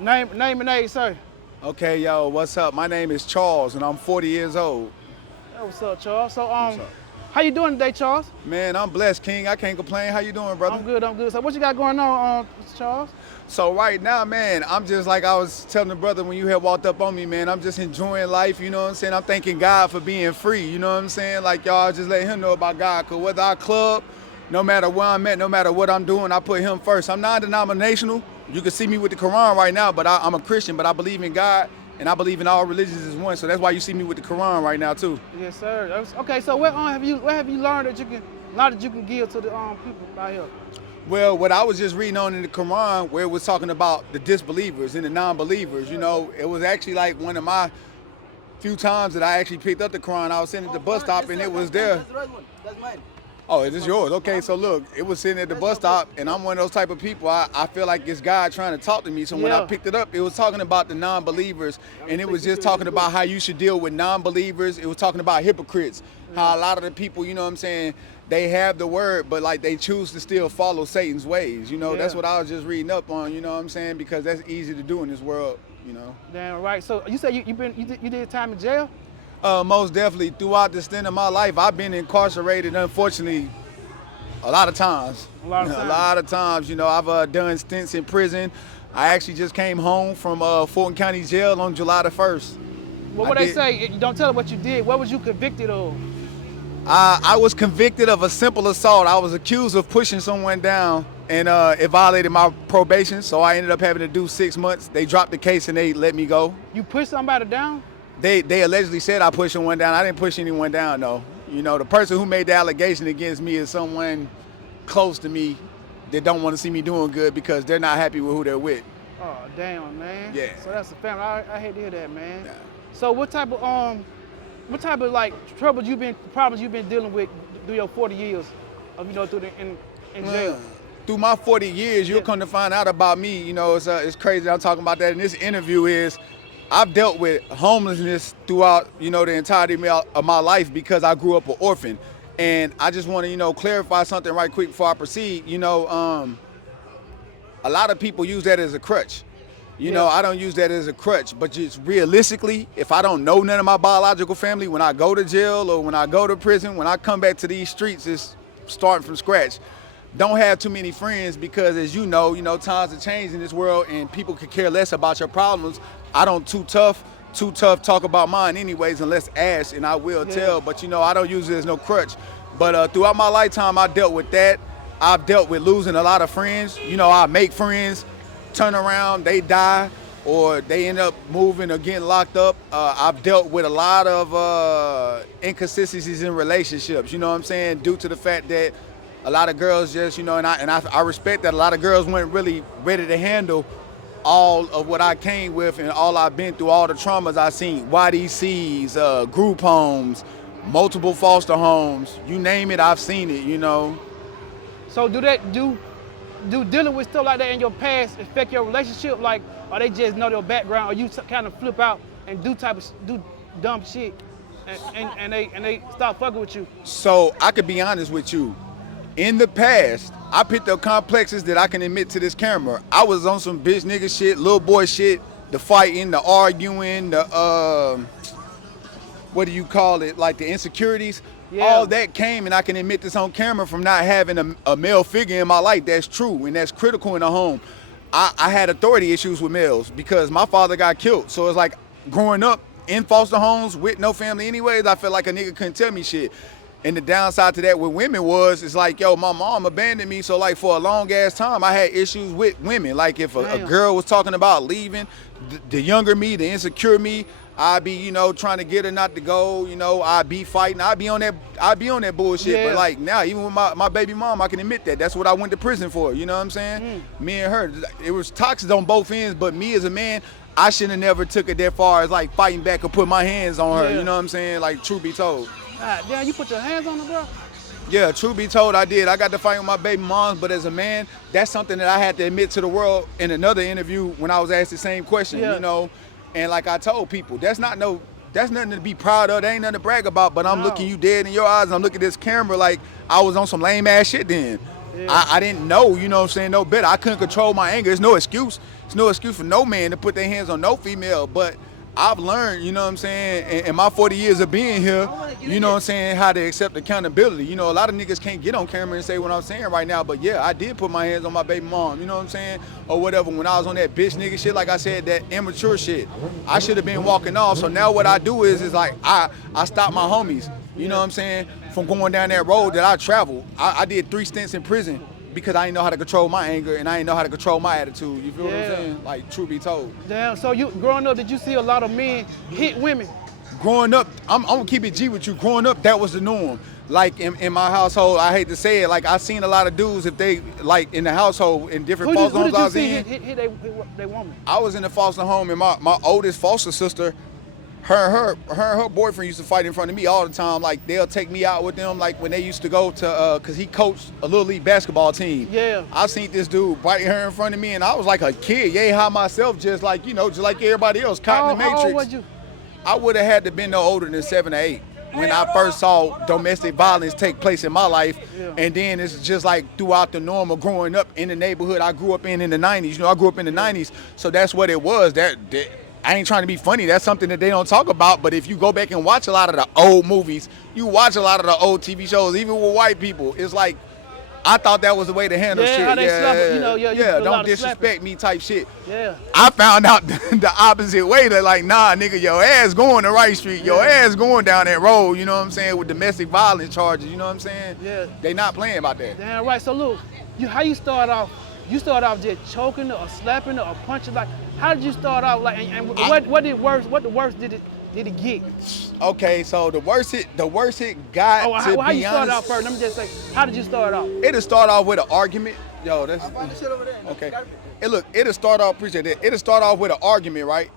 Name and age, sir. Okay, yo, what's up? My name is Charles, and I'm 40 years old. Hey, what's up, Charles? So What's up? how you doing today, Charles? Man, I'm blessed, King. I can't complain. How you doing, brother? I'm good. I'm good. So what you got going on, Mr. Charles? So right now, man, I'm just like I was telling the brother when you had walked up on me, man. I'm just enjoying life, you know what I'm saying? I'm thanking God for being free, you know what I'm saying? Like y'all just let him know about God. Cause whether I club, no matter where I'm at, no matter what I'm doing, I put him first. I'm non-denominational. You can see me with the Koran right now, but I'm a Christian, but I believe in God and I believe in all religions as one. So that's why you see me with the Quran right now too. Yes, sir. Okay, so what have you learned that you can give to the people out here? Well, what I was just reading on in the Quran, where it was talking about the disbelievers and the non-believers, you know, it was actually like one of my few times that I actually picked up the Quran. I was sitting at the bus stop and it was there. That's the right one. That's mine. Oh, is this yours? Okay, so look, it was sitting at the bus stop, and I'm one of those type of people. I feel like it's God trying to talk to me. So when I picked it up, it was talking about the non-believers, and it was just talking about how you should deal with non-believers. It was talking about hypocrites, how a lot of the people, you know what I'm saying, they have the word, but like they choose to still follow Satan's ways. You know, that's what I was just reading up on. You know what I'm saying, because that's easy to do in this world. You know. Damn right. So you said you did time in jail? Most definitely. Throughout the stint of my life, I've been incarcerated, unfortunately, a lot of times. A lot of times. You know, I've done stints in prison. I actually just came home from Fulton County Jail on July the 1st. Well, what they say, you don't tell them what you did. What was you convicted of? I was convicted of a simple assault. I was accused of pushing someone down, and it violated my probation, so I ended up having to do 6 months. They dropped the case and they let me go. You pushed somebody down? They allegedly said I pushed someone down. I didn't push anyone down, though. You know, the person who made the allegation against me is someone close to me that don't want to see me doing good because they're not happy with who they're with. Oh, damn, man. Yeah. So that's a family. I hate to hear that, man. Yeah. So what type of like problems you've been dealing with through your 40 years of, you know, in jail? Through my 40 years, you'll come to find out about me. You know, it's crazy that I'm talking about that in this interview. Is I've dealt with homelessness throughout, you know, the entirety of my life because I grew up an orphan. And I just want to, you know, clarify something right quick before I proceed. You know, a lot of people use that as a crutch. You know, I don't use that as a crutch, but just realistically, if I don't know none of my biological family, when I go to jail or when I go to prison, when I come back to these streets, it's starting from scratch. Don't have too many friends because, as you know, times have changed in this world and people could care less about your problems. I don't too tough talk about mine anyways, unless asked, and I will tell. But, you know, I don't use it as no crutch. But throughout my lifetime, I dealt with that. I've dealt with losing a lot of friends. You know, I make friends, turn around, they die, or they end up moving or getting locked up. I've dealt with a lot of inconsistencies in relationships, you know what I'm saying, due to the fact that a lot of girls just, you know, and I respect that a lot of girls weren't really ready to handle all of what I came with and all I've been through, all the traumas I've seen, YDCs, group homes, multiple foster homes, you name it, I've seen it, you know. So do dealing with stuff like that in your past affect your relationship? Like, or they just know your background, or you kind of flip out and do dumb shit, and they stop fucking with you? So I could be honest with you. In the past, I picked up complexes that I can admit to this camera. I was on some bitch nigga shit, little boy shit, the fighting, the arguing, the what do you call it? Like the insecurities. Yeah. All that came, and I can admit this on camera, from not having a male figure in my life. That's true, and that's critical in the home. I had authority issues with males because my father got killed. So it's like growing up in foster homes with no family anyways, I felt like a nigga couldn't tell me shit. And the downside to that with women was, it's like, yo, my mom abandoned me. So like for a long ass time, I had issues with women. Like if a girl was talking about leaving, the younger me, the insecure me, I'd be, you know, trying to get her not to go, you know, I'd be fighting, I'd be on that bullshit. Yeah. But like now, even with my baby mom, I can admit that. That's what I went to prison for, you know what I'm saying? Me and her, it was toxic on both ends, but me as a man, I shouldn't have never took it that far as like fighting back or put my hands on her, you know what I'm saying? Like, truth be told. Damn, you put your hands on her, bro? Yeah, truth be told, I did. I got to fight with my baby moms, but as a man, that's something that I had to admit to the world in another interview when I was asked the same question, you know? And like I told people, that's nothing to be proud of. That ain't nothing to brag about. But I'm looking you dead in your eyes, and I'm looking at this camera like I was on some lame ass shit then. Yeah. I didn't know, you know what I'm saying, no better. I couldn't control my anger. It's no excuse. It's no excuse for no man to put their hands on no female. But I've learned, you know what I'm saying, in my 40 years of being here, you know what I'm saying, how to accept accountability. You know, a lot of niggas can't get on camera and say what I'm saying right now. But yeah, I did put my hands on my baby mom, you know what I'm saying, or whatever. When I was on that bitch nigga shit, like I said, that immature shit, I should have been walking off. So now what I do is like I stop my homies, you know what I'm saying, from going down that road that I traveled. I did 3 stints in prison because I didn't know how to control my anger and I didn't know how to control my attitude. You feel what I'm saying? Like, truth be told. Damn. So you growing up, did you see a lot of men hit women? Growing up, I'm gonna keep it G with you. Growing up, that was the norm. Like in my household, I hate to say it, like I seen a lot of dudes, if they like in the household in different foster homes I was in. Hit they woman? I was in a foster home and my oldest foster sister, her and her boyfriend used to fight in front of me all the time. Like they'll take me out with them, like when they used to go to cause he coached a little league basketball team. Yeah. I seen this dude biting her in front of me and I was like a kid, yay high myself, just like, you know, just like everybody else, caught in the Matrix. How old was you? I would have had to been no older than 7 or 8 when I first saw domestic violence take place in my life. Yeah. And then it's just like throughout the norm of growing up in the neighborhood I grew up in the 90s. You know, I grew up in the 90s, so that's what it was. That I ain't trying to be funny. That's something that they don't talk about. But if you go back and watch a lot of the old movies, you watch a lot of the old TV shows, even with white people, it's like, I thought that was the way to handle shit. How they slap, you know, don't disrespect me type shit. Yeah. I found out the opposite way, that like, nah, nigga, your ass going the right street. Your ass going down that road, you know what I'm saying, with domestic violence charges, you know what I'm saying? Yeah. They not playing about that. Damn right. So look, how you start off? You start off just choking her or slapping her or punching. Like, how did you start out? Like, and what the worst did it get? Okay, so the worst hit got to how be you start honest. out first? Let me just say, how did you start off? It'll start off with an argument. Yo, that's okay. It'll start off. Appreciate that. It'll start off with an argument, right?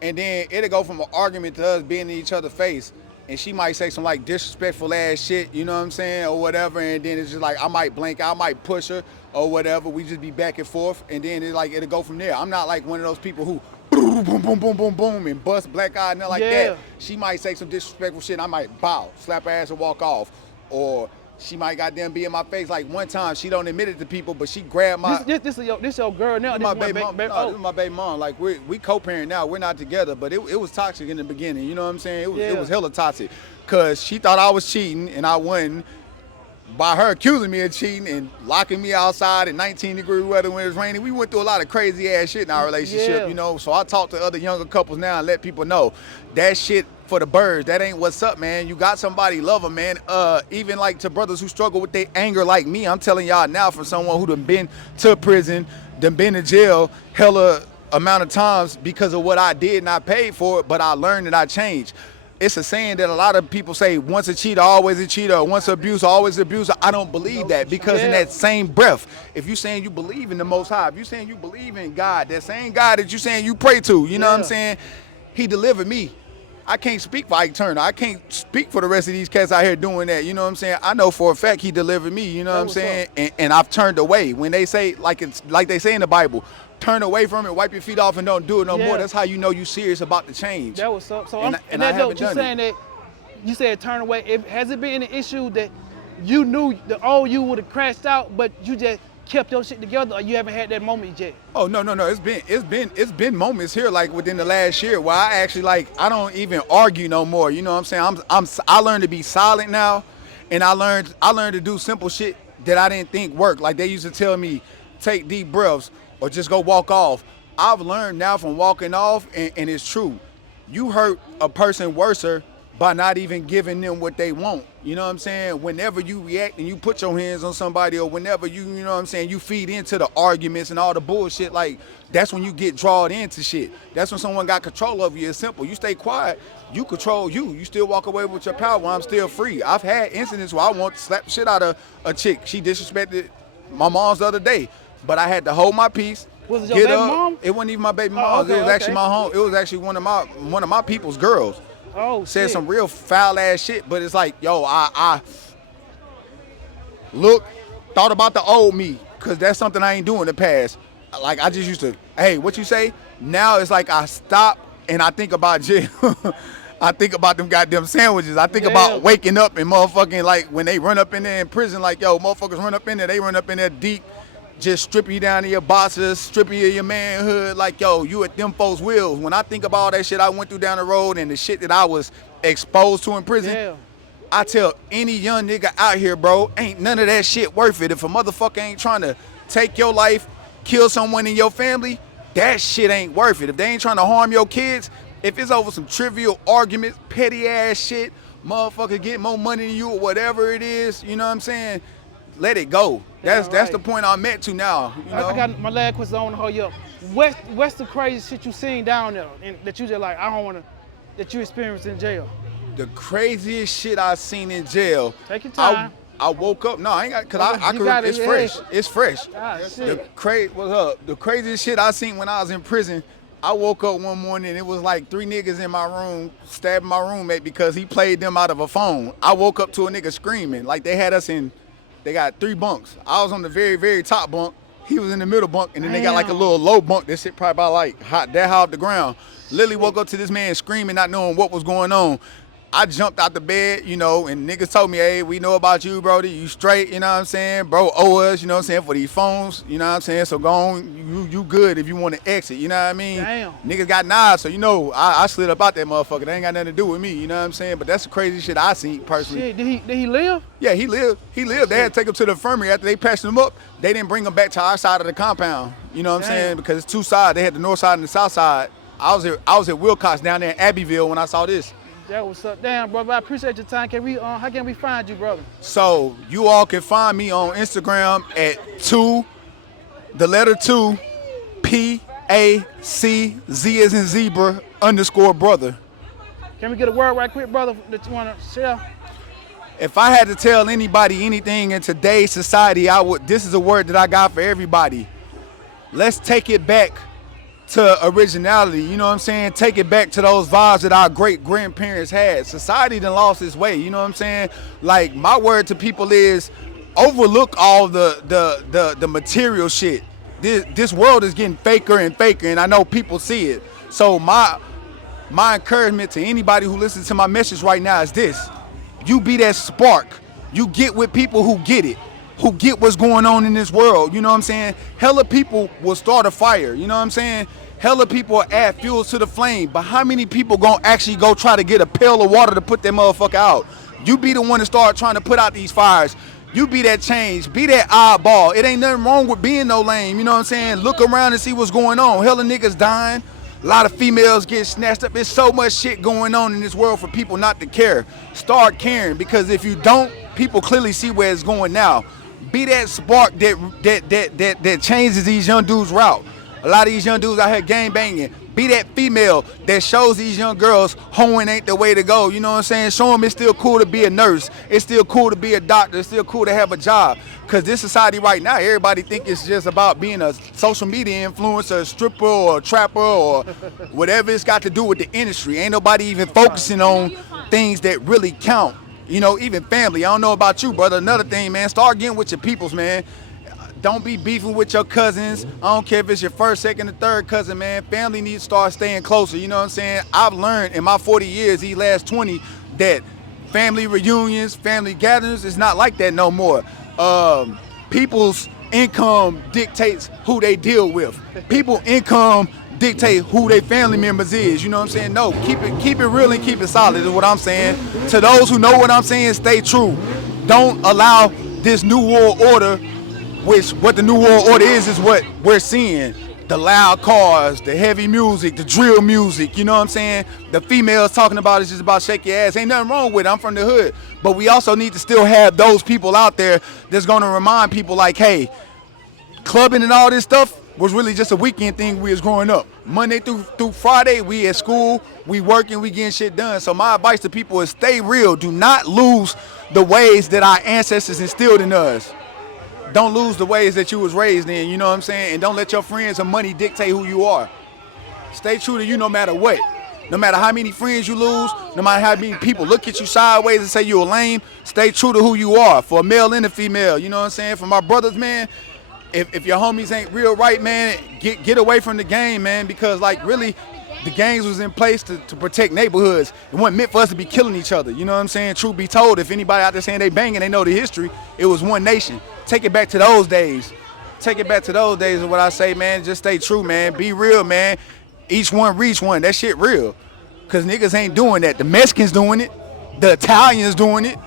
And then it'll go from an argument to us being in each other's face. And she might say some like disrespectful ass shit, you know what I'm saying, or whatever. And then it's just like I might blink, I might push her or whatever. We just be back and forth, and then it'll go from there. I'm not like one of those people who boom, boom, boom, boom, boom, boom, and bust black eye and nothing like that. She might say some disrespectful shit, and I might bow, slap her ass and walk off. Or she might goddamn be in my face. Like one time, she don't admit it to people, but she grabbed my. This your girl now. This my baby mom. This is my baby mom. Like we co-parent now. We're not together, but it was toxic in the beginning. You know what I'm saying? It was hella toxic, cause she thought I was cheating and I wasn't. By her accusing me of cheating and locking me outside in 19-degree weather when it was raining. We went through a lot of crazy ass shit in our relationship, you know. So I talk to other younger couples now and let people know that shit for the birds. That ain't what's up, man. You got somebody, love them, man. Even like to brothers who struggle with their anger like me, I'm telling y'all now, from someone who done been to prison, done been to jail hella amount of times because of what I did and I paid for it, but I learned and I changed. It's a saying that a lot of people say, once a cheater, always a cheater, once an abuser, always an abuser. I don't believe that, because in that same breath, if you saying you believe in the Most High, if you saying you believe in God, that same God that you saying you pray to, you know what I'm saying? He delivered me. I can't speak for Ike Turner. I can't speak for the rest of these cats out here doing that, you know what I'm saying? I know for a fact he delivered me, you know what I'm saying? And I've turned away. When they say, like they say in the Bible, turn away from it, wipe your feet off, and don't do it no more. That's how you know you serious about the change. That was so. And I haven't done saying that you said turn away. Has it been an issue that you knew the old you would have crashed out, but you just kept your shit together, or you haven't had that moment yet? Oh no. It's been moments here, like within the last year, where I actually, like, I don't even argue no more. You know what I'm saying? I learned to be silent now, and I learned to do simple shit that I didn't think worked. Like they used to tell me, take deep breaths or just go walk off. I've learned now from walking off, and it's true. You hurt a person worser by not even giving them what they want. You know what I'm saying? Whenever you react and you put your hands on somebody, or whenever you know what I'm saying, you feed into the arguments and all the bullshit, like, that's when you get drawn into shit. That's when someone got control over you. It's simple. You stay quiet, you control you. You still walk away with your power. I'm still free. I've had incidents where I want to slap the shit out of a chick. She disrespected my mom's the other day, but I had to hold my peace. Was it your baby mom? It wasn't even my baby mom. Okay, it was actually my home. It was actually one of my people's girls. Oh, said some real foul ass shit, but it's like, yo, I thought about the old me, cause that's something I ain't doing in the past. Like, I just used to, hey, what you say? Now it's like I stop and I think about jail. I think about them goddamn sandwiches. I think about waking up and motherfucking like when they run up in there in prison, like yo, motherfuckers run up in there, they run up in there deep, just strip you down to your boxes, strip you of your manhood, like yo, you at them folks' wheels. When I think about all that shit I went through down the road and the shit that I was exposed to in prison, I tell any young nigga out here, bro, ain't none of that shit worth it. If a motherfucker ain't trying to take your life, kill someone in your family, that shit ain't worth it. If they ain't trying to harm your kids, if it's over some trivial arguments, petty ass shit, motherfucker get more money than you or whatever it is, you know what I'm saying? Let it go. That's the point I'm at to now. You know? I got my last question. I want to hold you up. What's the craziest shit you seen down there and that you just like I don't want to that you experienced in jail? The craziest shit I seen in jail. Take your time. I woke up. No, I ain't got. Cause I could. It's fresh. It's fresh. What's up? The craziest shit I seen when I was in prison. I woke up one morning and it was like 3 niggas in my room stabbing my roommate because he played them out of a phone. I woke up to a nigga screaming like they had us in. They got 3 bunks. I was on the very, very top bunk. He was in the middle bunk, and then they got like a little low bunk that sit probably about like that high off the ground. Literally woke up to this man screaming, not knowing what was going on. I jumped out the bed, you know, and niggas told me, hey, we know about you, Brody. You straight, you know what I'm saying? Bro, owe us, you know what I'm saying, for these phones, you know what I'm saying? So go on, you good if you want to exit, you know what I mean? Damn. Niggas got knives, so you know, I slid up out that motherfucker. They ain't got nothing to do with me, you know what I'm saying? But that's the crazy shit I seen personally. Shit, did he live? Yeah, he lived. He lived. They had to take him to the infirmary after they patched him up. They didn't bring him back to our side of the compound, you know what I'm saying? Because it's 2 sides. They had the north side and the south side. I was at Wilcox down there in Abbeville when I saw this. That was up. Damn, brother, I appreciate your time. How can we find you, brother? So you all can find me on Instagram at 2 PACZ as in zebra _brother. Can we get a word right quick, brother, that you want to share? If I had to tell anybody anything in today's society, this is a word that I got for everybody. Let's take it back to originality, you know what I'm saying? Take it back to those vibes that our great grandparents had. Society done lost its way, you know what I'm saying? Like my word to people is overlook all the material shit. This world is getting faker and faker, and I know people see it. So my encouragement to anybody who listens to my message right now is this: you be that spark. You get with people who get it, who get what's going on in this world, you know what I'm saying? Hella people will start a fire, you know what I'm saying? Hella people will add fuel to the flame, but how many people gonna actually go try to get a pail of water to put that motherfucker out? You be the one to start trying to put out these fires. You be that change, be that oddball. It ain't nothing wrong with being no lame, you know what I'm saying? Look around and see what's going on. Hella niggas dying. A lot of females get snatched up. There's so much shit going on in this world for people not to care. Start caring, because if you don't, people clearly see where it's going now. Be that spark that changes these young dudes' route. A lot of these young dudes out here gang banging. Be that female that shows these young girls hoeing ain't the way to go. You know what I'm saying? Show them it's still cool to be a nurse. It's still cool to be a doctor. It's still cool to have a job. Because this society right now, everybody think it's just about being a social media influencer, a stripper or a trapper or whatever it's got to do with the industry. Ain't nobody even focusing on things that really count. You know, even family. I don't know about you, brother. Another thing, man, start getting with your peoples, man. Don't be beefing with your cousins. I don't care if it's your first, second, or third cousin, man. Family needs to start staying closer, you know what I'm saying? I've learned in my 40 years, these last 20, that family reunions, family gatherings is not like that no more. People's income dictates who they deal with. People's income dictate who their family members is, you know what I'm saying? No, keep it real and keep it solid is what I'm saying. To those who know what I'm saying, stay true. Don't allow this new world order, which what the new world order is what we're seeing. The loud cars, the heavy music, the drill music, you know what I'm saying? The females talking about it's just about shake your ass. Ain't nothing wrong with it. I'm from the hood. But we also need to still have those people out there that's gonna remind people like, hey, clubbing and all this stuff was really just a weekend thing we was growing up. Monday through Friday, we at school, we working, we getting shit done. So my advice to people is stay real. Do not lose the ways that our ancestors instilled in us. Don't lose the ways that you was raised in, you know what I'm saying? And don't let your friends and money dictate who you are. Stay true to you no matter what. No matter how many friends you lose, no matter how many people look at you sideways and say you're lame, stay true to who you are, for a male and a female, you know what I'm saying? For my brothers, man, if your homies ain't real right, man, get away from the game, man, because like really, The gangs was in place to protect neighborhoods. It wasn't meant for us to be killing each other. You know what I'm saying? Truth be told, if anybody out there saying they banging, they know the history. It was one nation. Take it back to those days. Take it back to those days is what I say, man. Just stay true, man. Be real, man. Each one reach one. That shit real. Because niggas ain't doing that. The Mexicans doing it. The Italians doing it.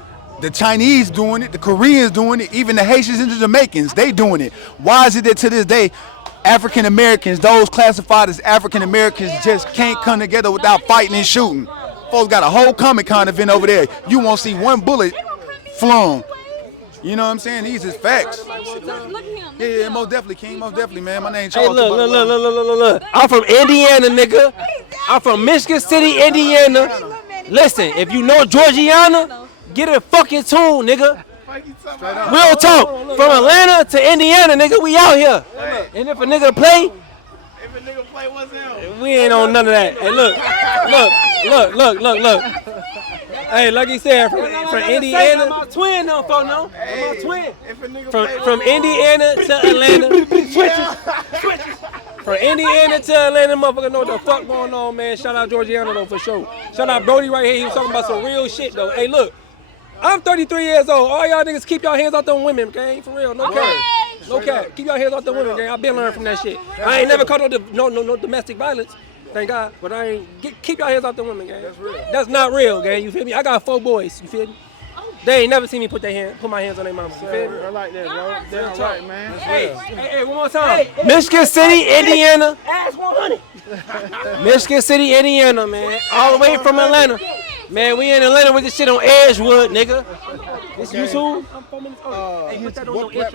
The Chinese doing it. The Koreans doing it. Even the Haitians and the Jamaicans, they doing it. Why is it that to this day, African Americans, those classified as African Americans, just can't come together without fighting and shooting? Folks got a whole Comic-Con event over there. You won't see one bullet flung. You know what I'm saying? These is facts. Yeah, most definitely, King. Most definitely, man. My name's Charles. Hey, look. I'm from Indiana, nigga. I'm from Michigan City, Indiana. Listen, if you know Georgiana, get a fucking tune, nigga. Real talk. From Atlanta to Indiana, nigga, we out here. And if a nigga play, what's up? we ain't on none of that. Hey, look. Hey, like he said, from Indiana. I'm my twin, though, folks, no? I'm my twin. From Indiana to Atlanta. Switches. From Indiana to Atlanta, motherfucker know what the fuck going on, man. Shout out Georgiana, though, for sure. Shout out Brody right here. He was talking about some real shit, though. Hey, look. I'm 33 years old. All y'all niggas keep y'all hands off them women, gang. For real, no cap. No cap. Keep y'all hands off them women, gang. I've been learning from that shit. I ain't never caught no domestic violence, thank God. But I ain't keep y'all hands off them women, gang. That's real. That's not real, gang. You feel me? I got 4 boys. You feel me? They ain't never seen me put my hands on their mama. You feel me? I like that, bro. That's right, man. Hey, one more time. Michigan City, Indiana. Ask 100. Michigan City, Indiana, man. All the way from Atlanta. Man, we in Atlanta with this shit on Edgewood, nigga. This YouTube?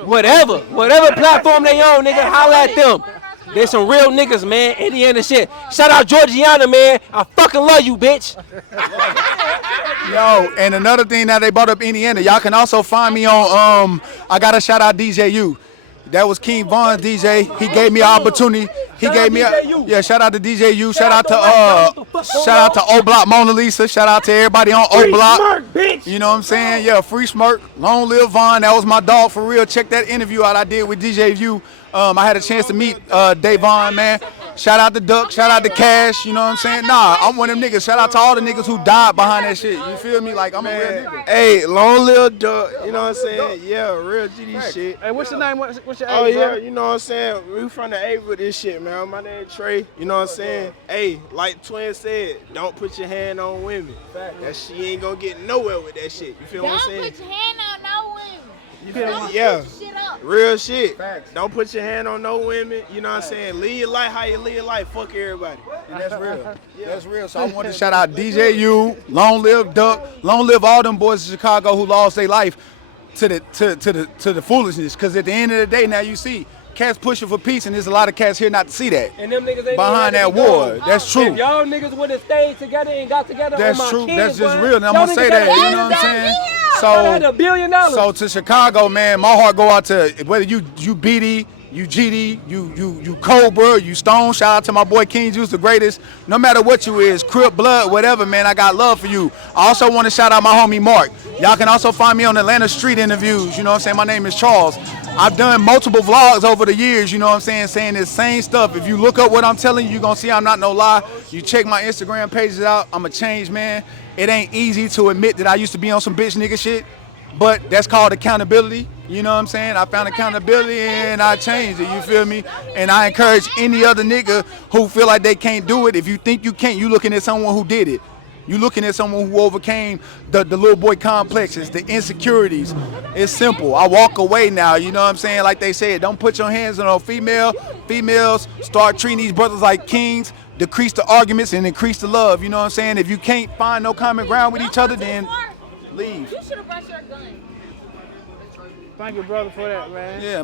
Whatever platform they on, nigga, holla at them. They some real niggas, man. Indiana shit. Shout out Georgiana, man. I fucking love you, bitch. Yo, and another thing that they brought up Indiana, y'all can also find me on, I got to shout out DJU. That was King Von's DJ. He gave me an opportunity. He gave me shout out to DJU. Shout out to O Block Mona Lisa. Shout out to everybody on O Block. You know what I'm saying? Yeah, free smirk. Long live Von. That was my dog for real. Check that interview out I did with DJU. I had a chance to meet Davon, man. Shout out to Duck, shout out to Cash, you know what I'm saying? Nah, I'm one of them niggas. Shout out to all the niggas who died behind that shit. You feel me? Like, I'm a real nigga. Hey, long live Duck, you know what I'm saying? Yeah, real GD shit. Hey, what's your name? What's your age, Oh, yeah, bro? you know what I'm saying? We from the A with this shit, man. My name Trey, you know what I'm saying? Hey, like Twin said, don't put your hand on women. That shit ain't gonna get nowhere with that shit. You feel what I'm saying? Don't put your hand on no women. Yeah, Shit up. real shit. Don't put your hand on no women. You know what I'm saying? Live your life how you live your life. Fuck everybody. And that's real. That's real. So I want to shout out DJU, long live Duck, long live all them boys in Chicago who lost their life to the foolishness. Because at the end of the day, now you see cats pushing for peace, and there's a lot of cats here not to see that. And them niggas ain't behind that war. That's true. If y'all niggas would have stayed together and got together, That's on my true. kids, That's just boy, real. And I'm y'all gonna say niggas that. had You know what I'm saying? had $1 billion. So to Chicago, man, my heart go out to whether you BD, you GD, you Cobra, you Stone. Shout out to my boy King Juice, the greatest. No matter what you is, Crip, Blood, whatever, man, I got love for you. I also want to shout out my homie Mark. Y'all can also find me on Atlanta Street Interviews. You know what I'm saying? My name is Charles. I've done multiple vlogs over the years, you know what I'm saying this same stuff. If you look up what I'm telling you, you're going to see I'm not no lie. You check my Instagram pages out, I'm a changed man. It ain't easy to admit that I used to be on some bitch nigga shit, but that's called accountability. You know what I'm saying? I found accountability and I changed it, you feel me? And I encourage any other nigga who feel like they can't do it. If you think you can't, you looking at someone who did it. You looking at someone who overcame the little boy complexes, the insecurities. It's simple. I walk away now, you know what I'm saying? Like they said, don't put your hands on a female. Females, start treating these brothers like kings, decrease the arguments and increase the love. You know what I'm saying? If you can't find no common ground with each other, then leave. You should have brought your gun. Thank you, brother, for that, man. Yeah.